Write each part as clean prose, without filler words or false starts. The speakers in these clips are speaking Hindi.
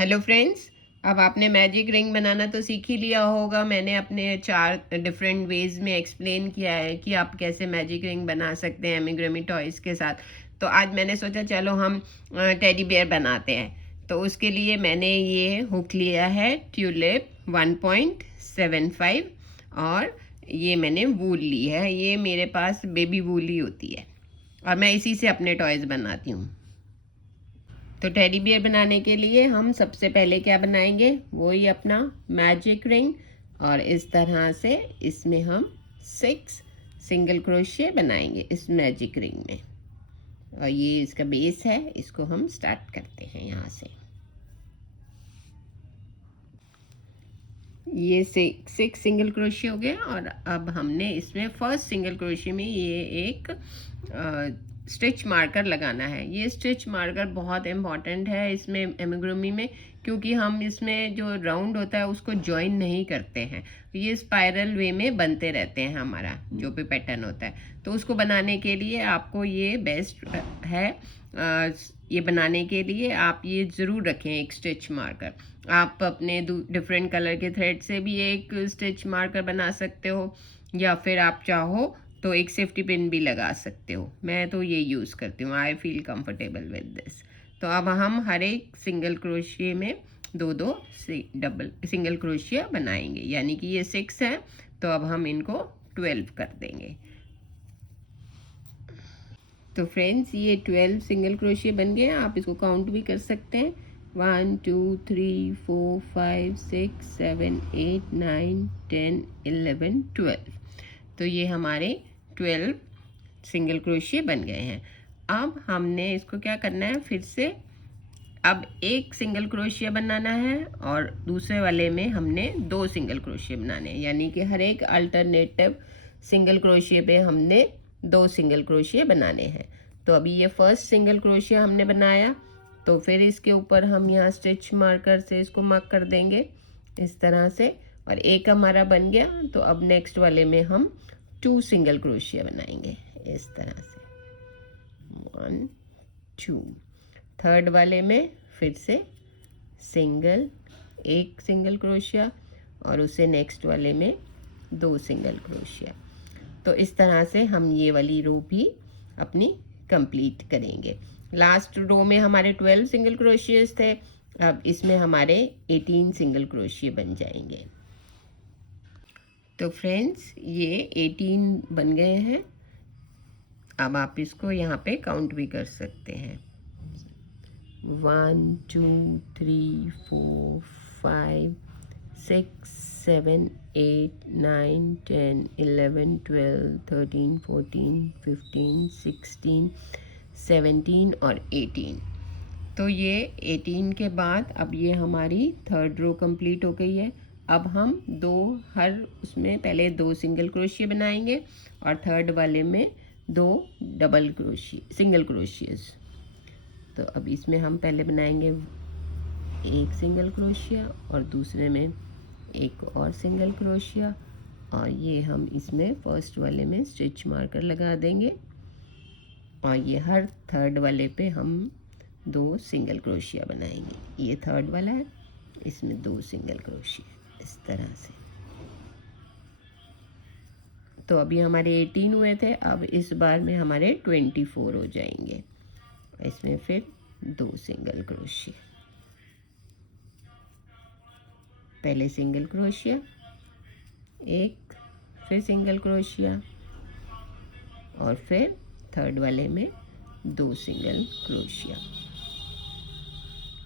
हेलो फ्रेंड्स, अब आपने मैजिक रिंग बनाना तो सीख ही लिया होगा। मैंने अपने 4 डिफरेंट वेज में एक्सप्लेन किया है कि आप कैसे मैजिक रिंग बना सकते हैं एमिग्रेमी टॉयज़ के साथ। तो आज मैंने सोचा चलो हम टेडी बियर बनाते हैं। तो उसके लिए मैंने ये हुक लिया है ट्यूलिप 1.75 और ये मैंने वूल ली है। ये मेरे पास बेबी वूल ही होती है और मैं इसी से अपने टॉयज़ बनाती हूँ। तो टेडी बियर बनाने के लिए हम सबसे पहले क्या बनाएंगे, वही अपना मैजिक रिंग। और इस तरह से इसमें हम 6 सिंगल क्रोशिया बनाएंगे इस मैजिक रिंग में। और ये इसका बेस है, इसको हम स्टार्ट करते हैं यहाँ से। ये 6 सिंगल क्रोशिया हो गया और अब हमने इसमें फर्स्ट सिंगल क्रोशिया में ये एक स्टिच मार्कर लगाना है। ये स्टिच मार्कर बहुत इम्पॉर्टेंट है इसमें एमिग्रेमी में, क्योंकि हम इसमें जो राउंड होता है उसको ज्वाइन नहीं करते हैं। ये स्पाइरल वे में बनते रहते हैं हमारा जो भी पैटर्न होता है। तो उसको बनाने के लिए आपको ये बेस्ट है। ये बनाने के लिए आप ये ज़रूर रखें एक स्टिच मार्कर। आप अपने डिफरेंट कलर के थ्रेड से भी एक स्टिच मार्कर बना सकते हो, या फिर आप चाहो तो एक सेफ्टी पिन भी लगा सकते हो। मैं तो ये यूज़ करती हूँ, I feel comfortable with this. तो अब हम हर एक सिंगल क्रोशिया में दो डबल सिंगल क्रोशिया बनाएंगे, यानी कि ये 6 है तो अब हम इनको 12 कर देंगे। तो फ्रेंड्स, ये 12 सिंगल क्रोशिया बन गए। आप इसको काउंट भी कर सकते हैं, 1 2 3 4 5 6 7 8 9 10 11 12। तो ये हमारे 12 सिंगल क्रोशिया बन गए हैं। अब हमने इसको क्या करना है, फिर से अब एक सिंगल क्रोशिया बनाना है और दूसरे वाले में हमने 2 सिंगल क्रोशिया बनाने हैं, यानी कि हर एक अल्टरनेटिव सिंगल क्रोशिया पे हमने 2 सिंगल क्रोशिया बनाने हैं। तो अभी ये फर्स्ट सिंगल क्रोशिया हमने बनाया, तो फिर इसके ऊपर हम यहाँ स्टिच मार्कर से इसको मार्क कर देंगे इस तरह से, और एक हमारा बन गया। तो अब नेक्स्ट वाले में हम 2 सिंगल क्रोशिया बनाएंगे इस तरह से, 1 2। थर्ड वाले में फिर से एक सिंगल क्रोशिया और उसे नेक्स्ट वाले में 2 सिंगल क्रोशिया। तो इस तरह से हम ये वाली रो भी अपनी कंप्लीट करेंगे। लास्ट रो में हमारे 12 सिंगल क्रोशियाज थे, अब इसमें हमारे 18 सिंगल क्रोशिया बन जाएंगे। तो फ्रेंड्स, ये 18 बन गए हैं। अब आप इसको यहाँ पे काउंट भी कर सकते हैं, 1 2 3 4 5 6 7 8 9 10 11 12 13 14 15 16 17 और 18। तो ये 18 के बाद अब ये हमारी थर्ड रो कंप्लीट हो गई है। अब हम हर उसमें पहले 2 सिंगल क्रोशिया बनाएंगे और थर्ड वाले में 2 डबल क्रोशिया सिंगल क्रोशियाज। तो अब इसमें हम पहले बनाएंगे एक सिंगल क्रोशिया और दूसरे में एक और सिंगल क्रोशिया, और ये हम इसमें फर्स्ट वाले में स्टिच मार्कर लगा देंगे और ये हर थर्ड वाले पे हम 2 सिंगल क्रोशिया बनाएंगे। ये थर्ड वाला है, इसमें 2 सिंगल क्रोशिया इस तरह से। तो अभी हमारे 18 हुए थे, अब इस बार में हमारे 24 हो जाएंगे। इसमें फिर 2 सिंगल क्रोशिया, पहले सिंगल क्रोशिया एक, फिर सिंगल क्रोशिया और फिर थर्ड वाले में 2 सिंगल क्रोशिया।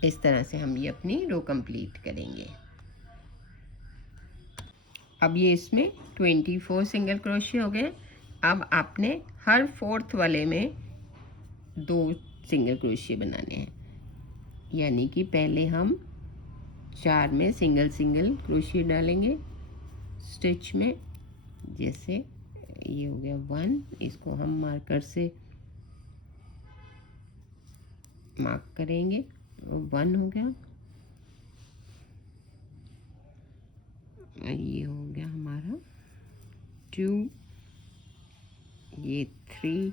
इस तरह से हम ये अपनी रो कंप्लीट करेंगे। अब ये इसमें 24 सिंगल क्रोशिया हो गए। अब आपने हर फोर्थ वाले में 2 सिंगल क्रोशिया बनाने हैं, यानी कि पहले हम 4 में सिंगल क्रोशिया डालेंगे स्टिच में। जैसे ये हो गया 1, इसको हम मार्कर से मार्क करेंगे, 1 हो गया। ये हो गया हमारा 2, ये 3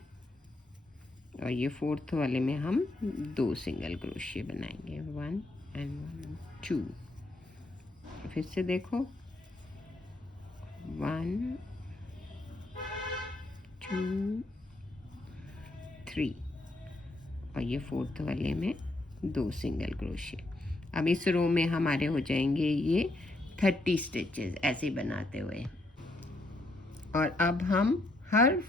और ये फोर्थ वाले में हम 2 सिंगल क्रोशिया बनाएंगे, 1 and 1 2, फिर से देखो 1 2 3, और ये 4th वाले में 2 सिंगल क्रोशिया। अब इस रो में हमारे हो जाएंगे ये 30 स्टिचेस ऐसे ही बनाते हुए। और अब हम हर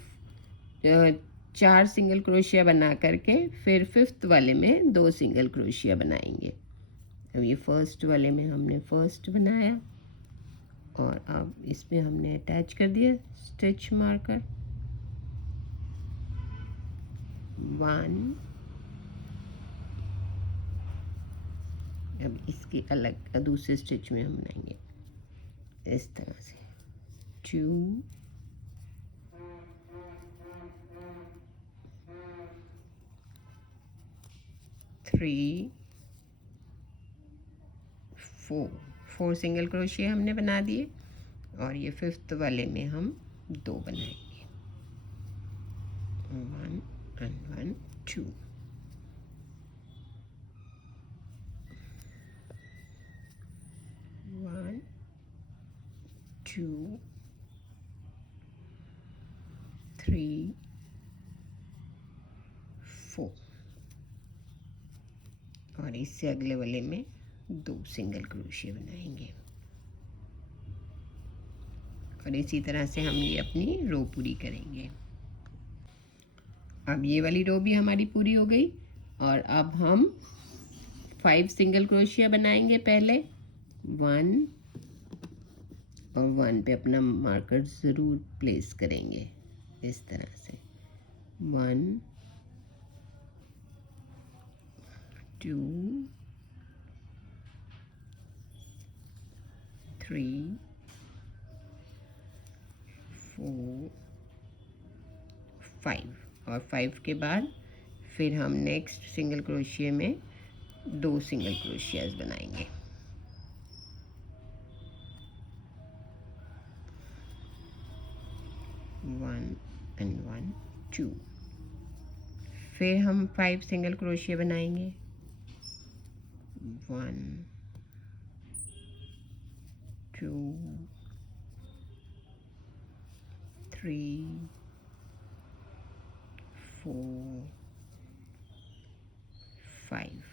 4 सिंगल क्रोशिया बना करके फिर 5th वाले में 2 सिंगल क्रोशिया बनाएंगे। अब ये फर्स्ट वाले में हमने फर्स्ट बनाया और अब इसमें हमने अटैच कर दिया स्टिच मार्कर 1। अब इसके अलग दूसरे स्टिच में हम बनाएंगे इस तरह से 2 3 4 सिंगल क्रोशिया हमने बना दिए और ये 5th वाले में हम 2 बनाएंगे 1 and 1 2। 1 2 3 4, और इससे अगले वाले में 2 सिंगल क्रोशिया बनाएंगे और इसी तरह से हम ये अपनी रो पूरी करेंगे। अब ये वाली रो भी हमारी पूरी हो गई और अब हम 5 सिंगल क्रोशिया बनाएंगे पहले 1 और 1 पे अपना मार्कर ज़रूर प्लेस करेंगे इस तरह से 1 2 3 4 5, और 5 के बाद फिर हम नेक्स्ट सिंगल क्रोशिया में 2 सिंगल क्रोशियाज बनाएंगे 1 and 1 2, फिर हम 5 सिंगल क्रोशिया बनाएंगे 1 2 3 4 5,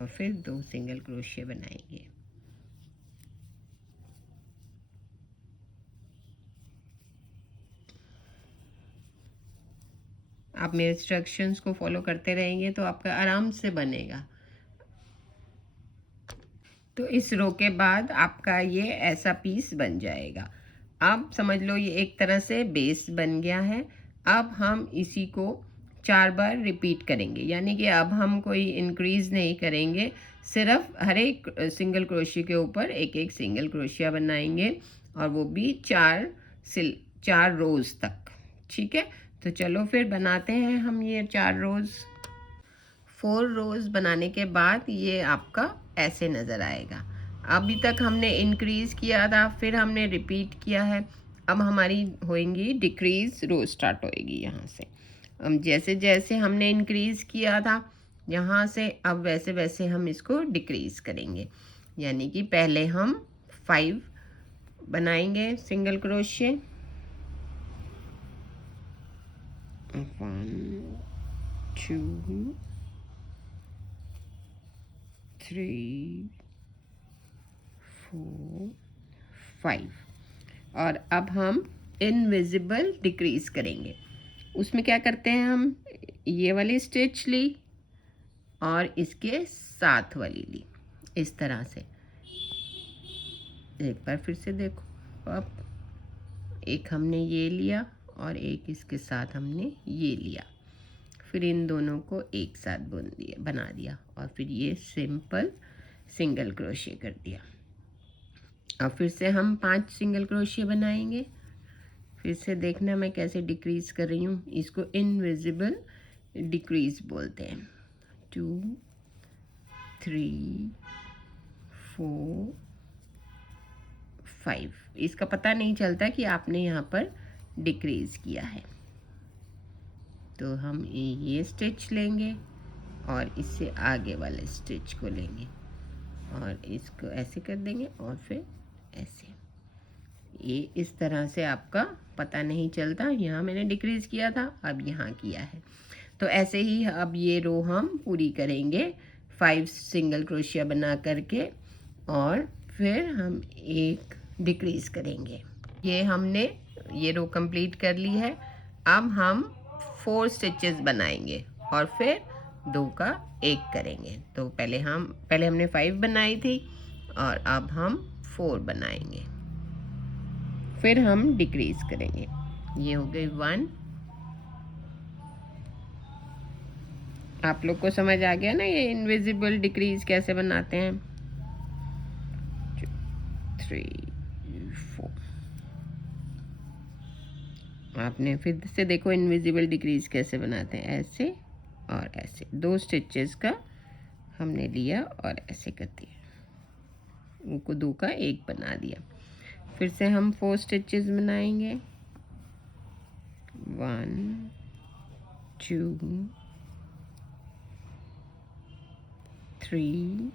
और फिर 2 सिंगल क्रोशिया बनाएंगे। आप मेरे इंस्ट्रक्शंस को फॉलो करते रहेंगे तो आपका आराम से बनेगा। तो इस रो के बाद आपका ये ऐसा पीस बन जाएगा। अब समझ लो ये एक तरह से बेस बन गया है। अब हम इसी को 4 बार रिपीट करेंगे, यानी कि अब हम कोई इंक्रीज नहीं करेंगे, सिर्फ हर एक सिंगल क्रोशिया के ऊपर एक एक सिंगल क्रोशिया बनाएंगे और वो भी 4 रोज तक। ठीक है, तो चलो फिर बनाते हैं हम ये 4 रोज। 4 रोज बनाने के बाद ये आपका ऐसे नज़र आएगा। अभी तक हमने इंक्रीज किया था, फिर हमने रिपीट किया है, अब हमारी होएंगी डिक्रीज रो स्टार्ट होएगी यहाँ से। अब जैसे जैसे हमने इंक्रीज किया था यहाँ से, अब वैसे वैसे हम इसको डिक्रीज करेंगे, यानी कि पहले हम 5 बनाएंगे सिंगल क्रोशिया 1 2 3 4 5, और अब हम इनविजिबल डिक्रीज करेंगे। उसमें क्या करते हैं, हम ये वाली स्टिच ली और इसके साथ वाली ली इस तरह से। एक बार फिर से देखो, अब एक हमने ये लिया और एक इसके साथ हमने ये लिया, फिर इन दोनों को एक साथ बना दिया और फिर ये सिंपल सिंगल क्रोशिया कर दिया। अब फिर से हम 5 सिंगल क्रोशिया बनाएंगे। फिर से देखना मैं कैसे डिक्रीज कर रही हूँ, इसको इनविजिबल डिक्रीज बोलते हैं। 2 3 4 5, इसका पता नहीं चलता कि आपने यहाँ पर डिक्रीज किया है। तो हम ये स्टिच लेंगे और इससे आगे वाले स्टिच को लेंगे और और इसको ऐसे कर देंगे और फिर ऐसे। ये इस तरह से आपका पता नहीं चलता। यहाँ मैंने डिक्रीज़ किया था, अब यहाँ किया है। तो ऐसे ही अब ये रो हम पूरी करेंगे 5 सिंगल क्रोशिया बना करके, और फिर हम एक डिक्रीज़ करेंगे। ये हमने ये रो कंप्लीट कर ली है। अब हम 4 स्टिचेस बनाएंगे और फिर 2 का 1 करेंगे। तो पहले हमने 5 बनाई थी और अब हम 4 बनाएंगे, फिर हम डिक्रीज करेंगे। ये हो गई 1। आप लोग को समझ आ गया ना ये इनविजिबल डिक्रीज कैसे बनाते हैं। 3 4। आपने फिर से देखो इनविजिबल डिक्रीज कैसे बनाते हैं, ऐसे और ऐसे। 2 स्टिचेस का हमने लिया और ऐसे कर दिया, उनको 2 का 1 बना दिया। फिर से हम 4 स्टिचेस बनाएंगे। 1 2 3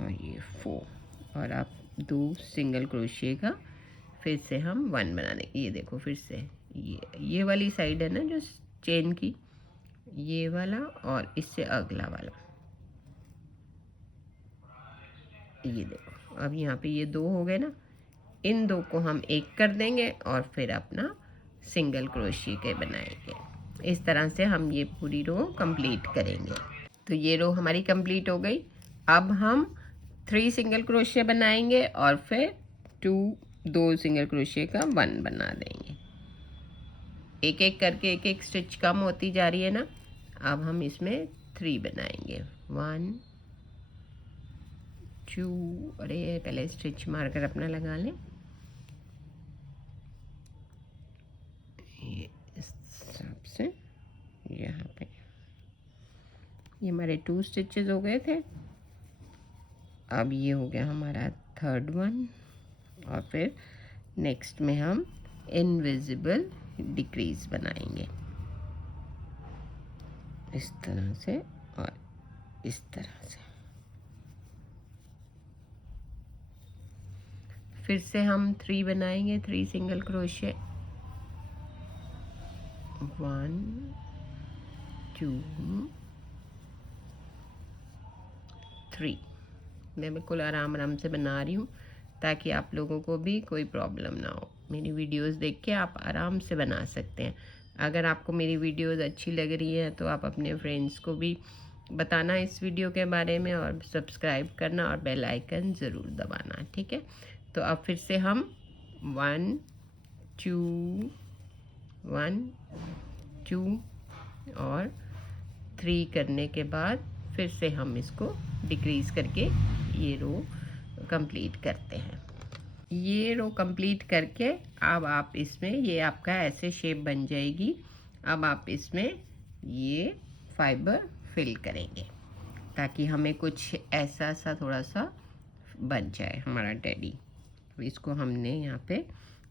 और ये 4, और अब 2 सिंगल क्रोशिया का फिर से हम 1 बना देंगे। ये देखो फिर से ये वाली साइड है ना जो चेन की, ये वाला और इससे अगला वाला, ये देखो। अब यहाँ पे ये 2 हो गए ना, इन 2 को हम 1 कर देंगे और फिर अपना सिंगल क्रोशिया के बनाएंगे। इस तरह से हम ये पूरी रो कंप्लीट करेंगे। तो ये रो हमारी कंप्लीट हो गई। अब हम 3 सिंगल क्रोशिया बनाएंगे और फिर 2 सिंगल क्रोशिया का 1 बना देंगे। एक एक करके एक एक स्टिच कम होती जा रही है ना। अब हम इसमें 3 बनाएंगे। 1 2, अरे पहले स्टिच मारकर अपना लगा लें। ये इस हिसाब से यहाँ पे ये हमारे 2 स्टिचेस हो गए थे। अब ये हो गया हमारा 3rd वन, और फिर नेक्स्ट में हम इनविजिबल डिक्रीज बनाएंगे इस तरह से और इस तरह से। फिर से हम 3 बनाएंगे, 3 सिंगल क्रोशिया। 1 2 3। मैं बिल्कुल आराम से बना रही हूँ ताकि आप लोगों को भी कोई प्रॉब्लम ना हो। मेरी वीडियोस देख के आप आराम से बना सकते हैं। अगर आपको मेरी वीडियोस अच्छी लग रही हैं तो आप अपने फ्रेंड्स को भी बताना इस वीडियो के बारे में, और सब्सक्राइब करना और बेल आइकन ज़रूर दबाना, ठीक है। तो अब फिर से हम 1 2 1 2 और 3 करने के बाद फिर से हम इसको डिक्रीज करके ये रो कंप्लीट करते हैं। ये रो कंप्लीट करके अब आप इसमें, ये आपका ऐसे शेप बन जाएगी। अब आप इसमें ये फाइबर फिल करेंगे ताकि हमें कुछ ऐसा सा थोड़ा सा बन जाए हमारा टेडी। तो इसको हमने यहाँ पे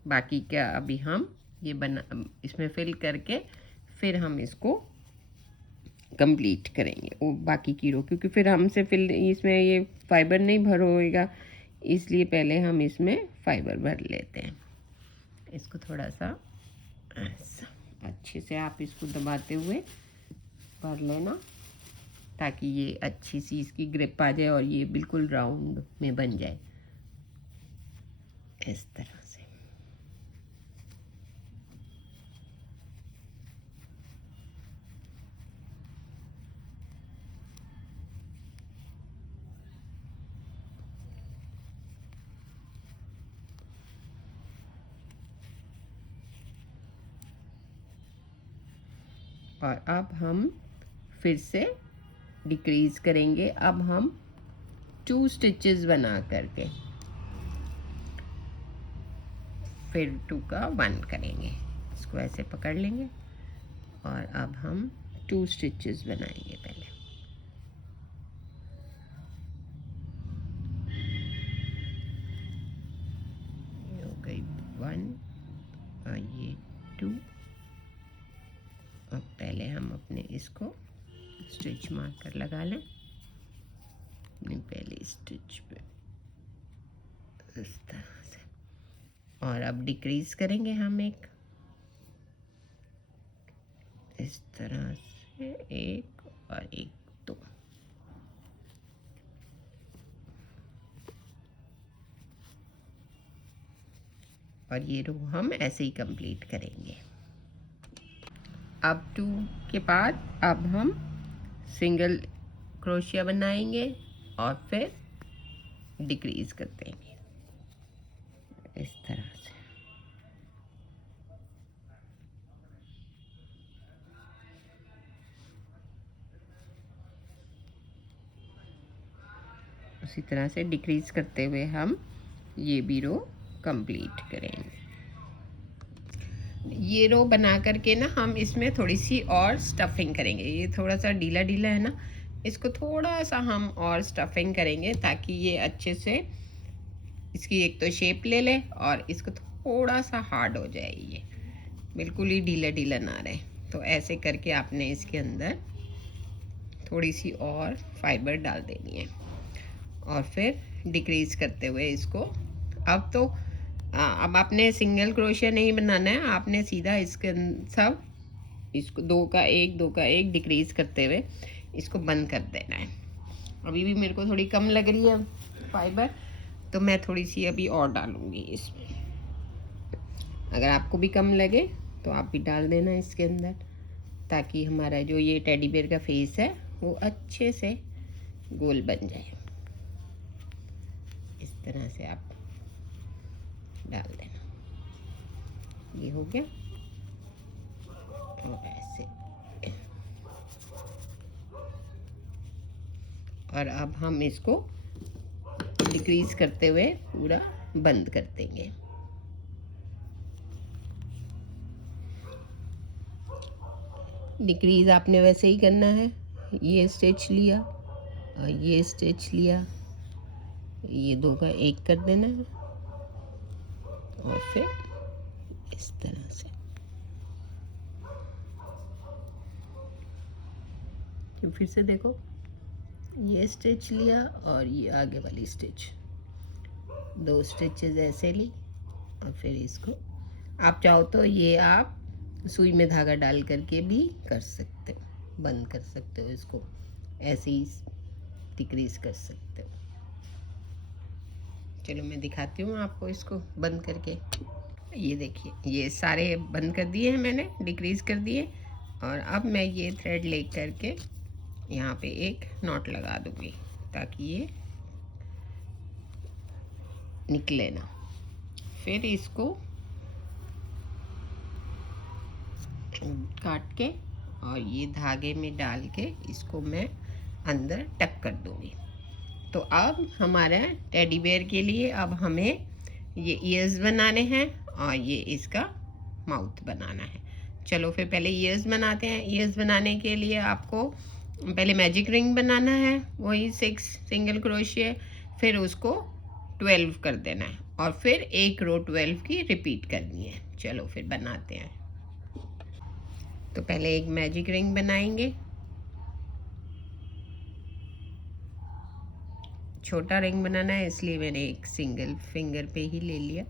बाकी का अभी हम ये बना इसमें फिल करके फिर हम इसको कंप्लीट करेंगे वो बाकी की रो, क्योंकि फिर हमसे फिल इसमें ये फाइबर नहीं भर होएगा, इसलिए पहले हम इसमें फाइबर भर लेते हैं। इसको थोड़ा सा ऐसा अच्छे से आप इसको दबाते हुए भर लेना ताकि ये अच्छी सी इसकी ग्रिप आ जाए और ये बिल्कुल राउंड में बन जाए इस तरह से। और अब हम फिर से डिक्रीज करेंगे। अब हम 2 स्टिचेस बना करके फिर 2 का 1 करेंगे। इसको ऐसे पकड़ लेंगे और अब हम 2 स्टिचेस बनाएंगे पहले। ये हो गई 1 और ये 2। अब पहले हम अपने इसको स्टिच मार्कर लगा लें। अपनी पहली स्टिच पे इस तरह से, और अब डिक्रीज करेंगे हम एक इस तरह से, एक और एक, दो। और ये रो हम ऐसे ही कंप्लीट करेंगे। अब 2 के बाद अब हम सिंगल क्रोशिया बनाएंगे और फिर डिक्रीज कर देंगे इस तरह से। उसी तरह से डिक्रीज करते हुए हम ये भी रो कंप्लीट करेंगे। ये रो बना करके ना हम इसमें थोड़ी सी और स्टफिंग करेंगे। ये थोड़ा सा ढीला ढीला है ना, इसको थोड़ा सा हम और स्टफिंग करेंगे ताकि ये अच्छे से इसकी एक तो शेप ले ले और इसको थोड़ा सा हार्ड हो जाए, ये बिल्कुल ही ढीला ढीला ना रहे। तो ऐसे करके आपने इसके अंदर थोड़ी सी और फाइबर डाल देनी है और फिर डिक्रीज करते हुए इसको। अब आपने सिंगल क्रोशिया नहीं बनाना है, आपने सीधा इसके सब इसको 2 का 1 2 का 1 डिक्रीज करते हुए इसको बंद कर देना है। अभी भी मेरे को थोड़ी कम लग रही है फाइबर, तो मैं थोड़ी सी अभी और डालूंगी इसमें। अगर आपको भी कम लगे तो आप भी डाल देना इसके अंदर, ताकि हमारा जो ये टेडी बेयर का फेस है वो अच्छे से गोल बन जाए। इस तरह से आप डाल देना। ये हो गया, और ऐसे। और अब हम इसको डिक्रीज करते हुए पूरा बंद कर देंगे। डिक्रीज आपने वैसे ही करना है। ये स्टिच लिया और ये स्टिच लिया, ये 2 का 1 कर देना है और फिर इस तरह से। तो फिर से देखो, ये स्टिच लिया और ये आगे वाली स्टिच, 2 स्टिचेस ऐसे ली और फिर इसको आप चाहो तो ये आप सुई में धागा डाल करके भी कर सकते हो, बंद कर सकते हो इसको, ऐसे ही डिक्रीज कर सकते हो। चलो मैं दिखाती हूँ आपको इसको बंद करके। ये देखिए, ये सारे बंद कर दिए हैं मैंने, डिक्रीज कर दिए। और अब मैं ये थ्रेड ले करके यहाँ पे एक नॉट लगा दूँगी ताकि ये निकले ना। फिर इसको काट के और ये धागे में डाल के इसको मैं अंदर टक कर दूँगी। तो अब हमारा टेडी बेयर के लिए अब हमें ये ईयर्स बनाने हैं और ये इसका माउथ बनाना है। चलो फिर पहले ईयर्स बनाते हैं। ईयर्स बनाने के लिए आपको पहले मैजिक रिंग बनाना है, वही 6 सिंगल क्रोशिया, फिर उसको 12 कर देना है और फिर एक रो 12 की रिपीट करनी है। चलो फिर बनाते हैं। तो पहले एक मैजिक रिंग बनाएंगे। छोटा रिंग बनाना है इसलिए मैंने एक सिंगल फिंगर पे ही ले लिया।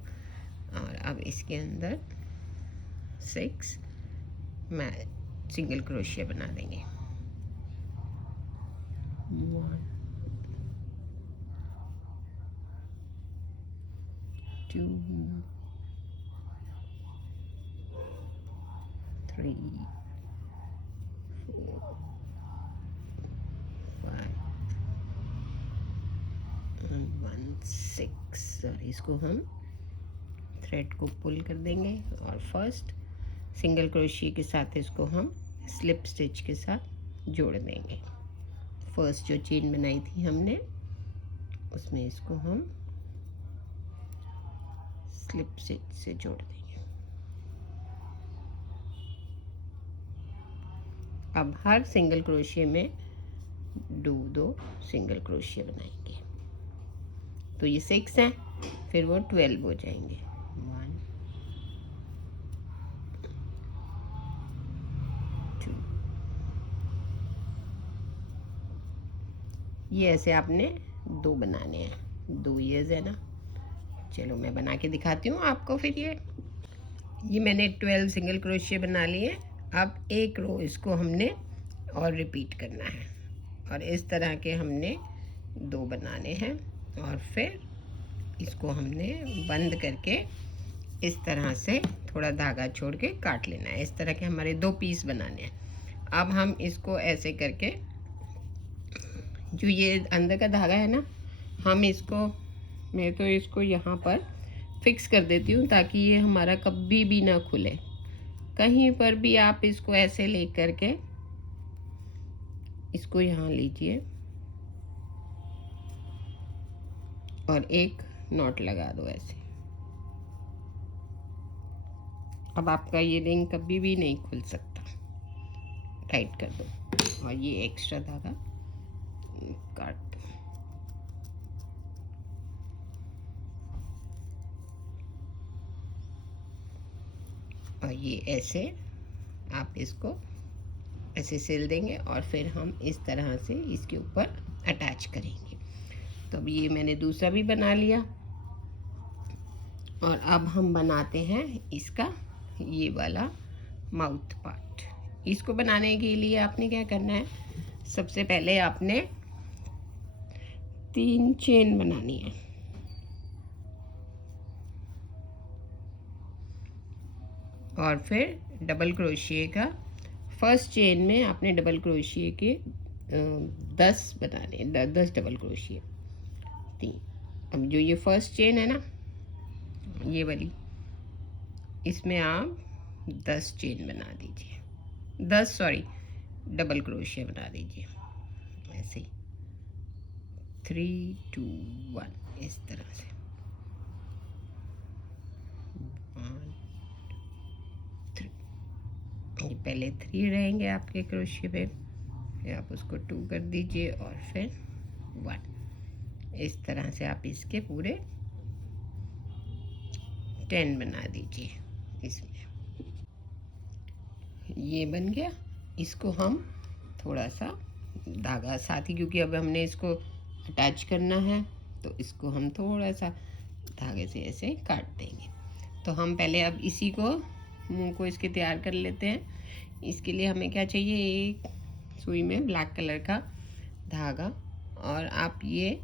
और अब इसके अंदर 6 मैं सिंगल क्रोशिया बना देंगे। 1 2 3 4 5 1 6। और इसको हम थ्रेड को पुल कर देंगे और फर्स्ट सिंगल क्रोशिया के साथ इसको हम स्लिप स्टिच के साथ जोड़ देंगे। फर्स्ट जो चेन बनाई थी हमने उसमें इसको हम स्लिप स्टिच से जोड़ देंगे। अब हर सिंगल क्रोशिया में 2 सिंगल क्रोशिया बनाएंगे। तो ये 6 हैं, फिर वो 12 हो जाएंगे। 1 2। ये ऐसे आपने 2 बनाने हैं, 2 ईयर्स है ना। चलो मैं बना के दिखाती हूँ आपको फिर। ये मैंने 12 सिंगल क्रोशिया बना लिए। अब एक रो इसको हमने और रिपीट करना है, और इस तरह के हमने 2 बनाने हैं, और फिर इसको हमने बंद करके इस तरह से थोड़ा धागा छोड़ के काट लेना है। इस तरह के हमारे 2 पीस बनाने हैं। अब हम इसको ऐसे करके, जो ये अंदर का धागा है ना, हम इसको, मैं तो इसको यहाँ पर फिक्स कर देती हूँ ताकि ये हमारा कभी भी ना खुले। कहीं पर भी आप इसको ऐसे ले करके इसको यहाँ लीजिए और एक नॉट लगा दो ऐसे। अब आपका ये रिंग कभी भी नहीं खुल सकता। टाइट कर दो और ये एक्स्ट्रा धागा काट दो। और ये ऐसे आप इसको ऐसे सिल देंगे, और फिर हम इस तरह से इसके ऊपर अटैच करेंगे। तो अब ये मैंने दूसरा भी बना लिया, और अब हम बनाते हैं इसका ये वाला माउथ पार्ट। इसको बनाने के लिए आपने क्या करना है, सबसे पहले आपने 3 चेन बनानी है। और फिर डबल क्रोशिए का फर्स्ट चेन में आपने डबल क्रोशिए के 10 बनाने, 10 डबल क्रोशिए 3। अब जो ये फर्स्ट चेन है ना, ये वाली, इसमें आप 10 चेन बना दीजिए, 10 सॉरी डबल क्रोशिया बना दीजिए ऐसे ही, 3 2 1 इस तरह से। 1 3, ये पहले 3 रहेंगे आपके क्रोशिया पे, फिर आप उसको 2 कर दीजिए और फिर 1। इस तरह से आप इसके पूरे 10 बना दीजिए। इसमें ये बन गया। इसको हम थोड़ा सा धागा साथ ही, क्योंकि अब हमने इसको अटैच करना है, तो इसको हम थोड़ा सा धागे से ऐसे काट देंगे। तो हम पहले अब इसी को, मुंह को इसके तैयार कर लेते हैं। इसके लिए हमें क्या चाहिए, एक सुई में ब्लैक कलर का धागा, और आप ये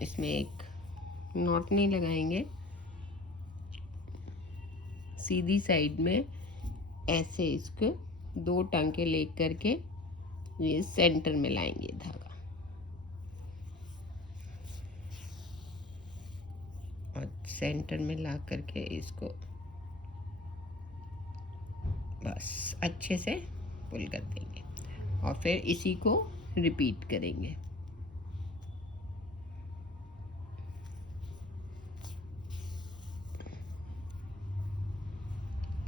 इसमें एक नॉट नहीं लगाएंगे, सीधी साइड में ऐसे इसको 2 टांके ले करके ये सेंटर में लाएंगे धागा, और सेंटर में ला करके इसको बस अच्छे से पुल कर देंगे, और फिर इसी को रिपीट करेंगे।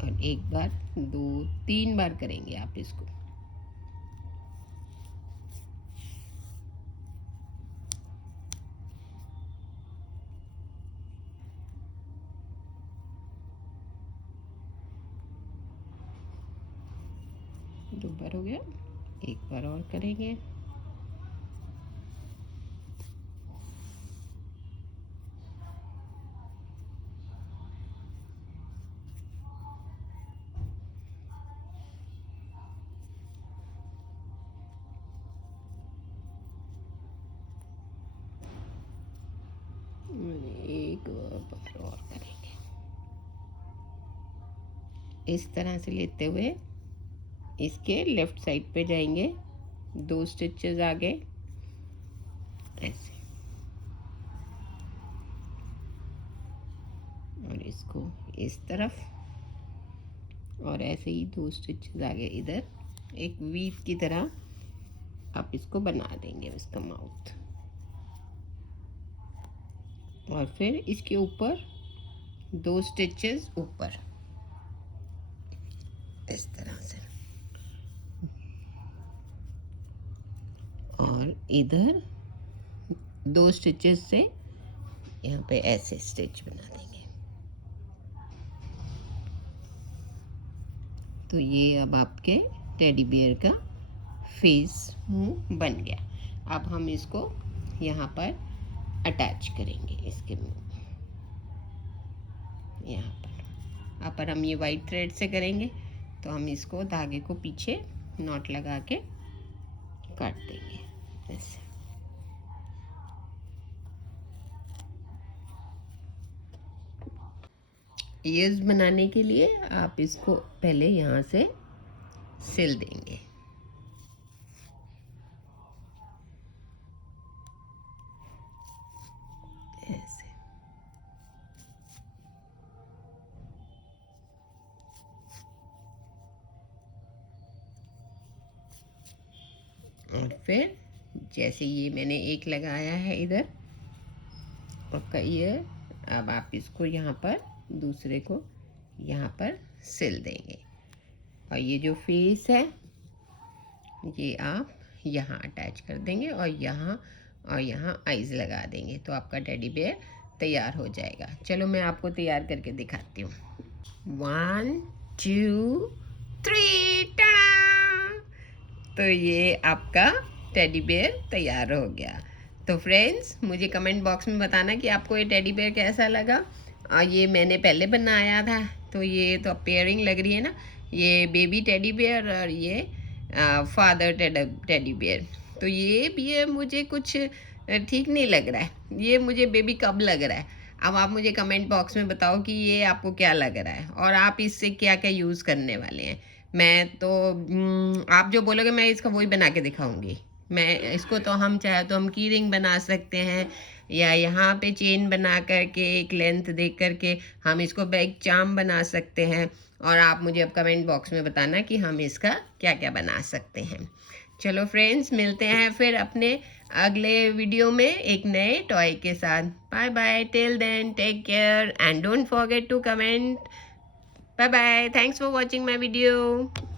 और एक बार, 2 3 बार करेंगे आप इसको। दो बार हो गया, एक बार और करेंगे। एक बार और करेंगे। इस तरह से लेते हुए इसके लेफ्ट साइड पे जाएंगे, 2 स्टिचेस आगे ऐसे, और इसको इस तरफ, और ऐसे ही 2 स्टिचेस आगे इधर, एक वीव की तरह आप इसको बना देंगे इसका माउथ। और फिर इसके ऊपर 2 स्टिचेस ऊपर इस तरह से, और इधर 2 स्टिचेस से यहाँ पे ऐसे स्टिच बना देंगे। तो ये अब आपके टेडी बियर का फेस मुंह बन गया। अब हम इसको यहाँ पर अटैच करेंगे इसके यहाँ पर हम ये वाइट थ्रेड से करेंगे, तो हम इसको धागे को पीछे नॉट लगा के काट देंगे ऐसे। ईयर्स बनाने के लिए आप इसको पहले यहाँ से सिल देंगे। ऐसे और फिर जैसे ये मैंने एक लगाया है इधर और ईयर, अब आप इसको यहाँ पर दूसरे को यहाँ पर सिल देंगे और ये जो फेस है ये आप यहाँ अटैच कर देंगे और यहाँ आइज़ लगा देंगे, तो आपका टेडी बेयर तैयार हो जाएगा। चलो मैं आपको तैयार करके दिखाती हूँ। 1 2 3 टाड़ा! तो ये आपका टेडी बेयर तैयार हो गया। तो फ्रेंड्स, मुझे कमेंट बॉक्स में बताना कि आपको ये टेडी बेयर कैसा लगा। और ये मैंने पहले बनाया था, तो ये तो पेयरिंग लग रही है ना, ये बेबी टेडी बेयर और ये फादर टेडी बेयर। तो ये भी मुझे कुछ ठीक नहीं लग रहा है, ये मुझे बेबी कब लग रहा है। अब आप मुझे कमेंट बॉक्स में बताओ कि ये आपको क्या लग रहा है और आप इससे क्या क्या यूज़ करने वाले हैं। मैं तो आप जो बोलोगे मैं इसका वही बना के दिखाऊंगी। मैं इसको तो हम चाहे तो हम की रिंग बना सकते हैं, या यहाँ पे चेन बना करके एक लेंथ देख करके हम इसको बैग चार्म बना सकते हैं। और आप मुझे अब कमेंट बॉक्स में बताना कि हम इसका क्या क्या बना सकते हैं। चलो फ्रेंड्स, मिलते हैं फिर अपने अगले वीडियो में एक नए टॉय के साथ। Bye bye, till then take care and don't forget to comment. Bye bye, thanks for watching my video.